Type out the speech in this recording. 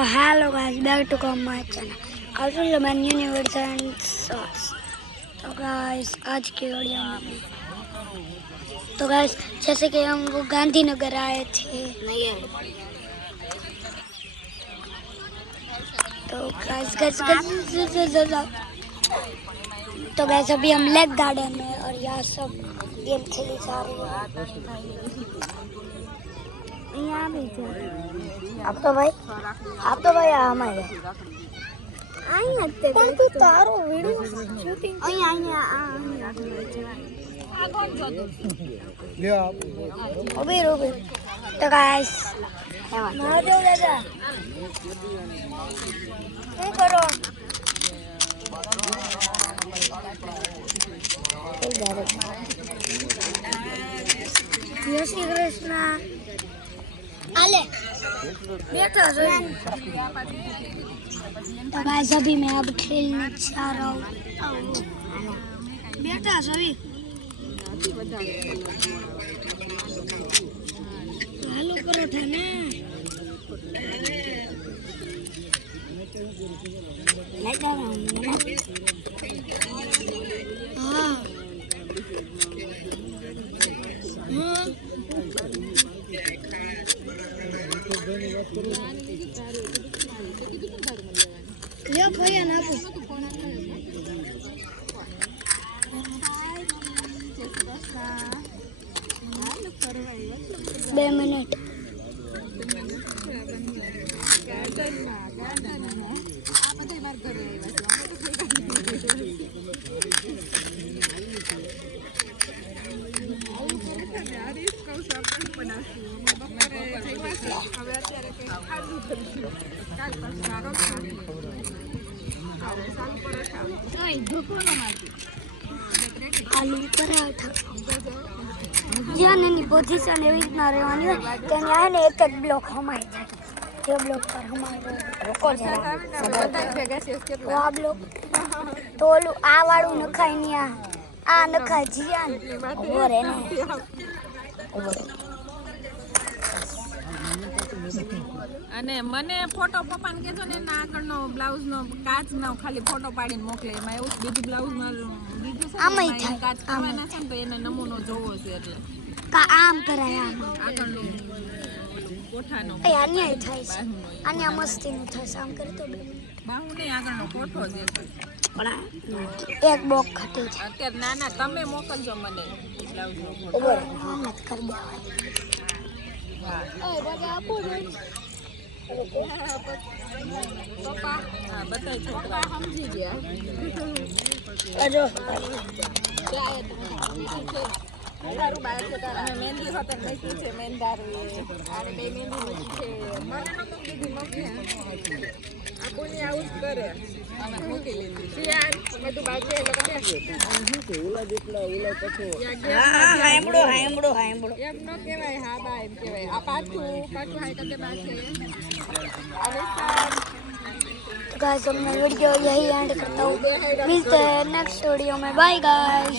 Hello guys, back to come my channel Arjun लमन universe and सॉस। तो गाइस आज की वीडियो में तो गाइस जैसे कि हम वो गांधीनगर आए थे तो गाइस अभी हम लेक गार्डन में और यहाँ सब गेम खेली जा रही है। यहाँ भी आप तो भाई हमारे तू तारो वीडियो शूटिंग तो गाइस महादेव दादा શું કરો જય શ્રી કૃષ્ણ आले बैठा तो गाइस अभी मैं अब खेलने जा रहा हूँ। बैठा सभी आलू परोठा ना हाँ ले भैया ना 2 मिनट आलू पराठा ज्યાં એની પોઝિશન એવી રીતના રહેવાની હોય કે ત્યાં એને એક જ બ્લોક હમાય જાય જે બ્લોક પર હમાય રોકો તો આ બ્લોક તો ઓલું આ વાળું નખાય ને આ નખાય જીયાન ઓર એને અને મને ફોટો પપ્પાને કહેજો ને એના આગળનો બ્લાઉઝનો કાચનો ખાલી ફોટો પાડીને મોકલે એમાં એવું બીજું બ્લાઉઝમાં બીજું આમાંય થાય કાચ કરવાના છે ને તો એને નમૂનો જોવો છે એટલે આમ કરાય આમ આગળનો કોઠાનો એ અન્યાય થાય છે અન્યા મસ્તીનું થશે આમ કરે તો બાહુ નહીં આગળનો કોઠો છે પણ એક બોક ઘટી છે અત્યારે નાના તમે મોકલજો મને બ્લાઉઝનો ઓવર મત કર દે હા એ બધા આપો ને પપ્પા હા બધા છોકરા સમજી ગયા અજો તારું બાર છે તારા મહેંદી સાથે મૂકી છે મહેંદારું અને બે મહેંદી મૂકી છે મને ન મૂકી દીધી મમ્મી આ કોની આવું જ કરે અને મૂકી લીધી શિયાળ બધું બાજુ એ લોકો કે ઓલા જેટલા ઓલા પછી હા હાયમડો એમ ન કહેવાય હા બા એમ કહેવાય આ પાછું હાય કદે બા છે અને गाइस अब मैं वीडियो यही एंड करता हूँ। मिलते हैं नेक्स्ट वीडियो में। Bye guys.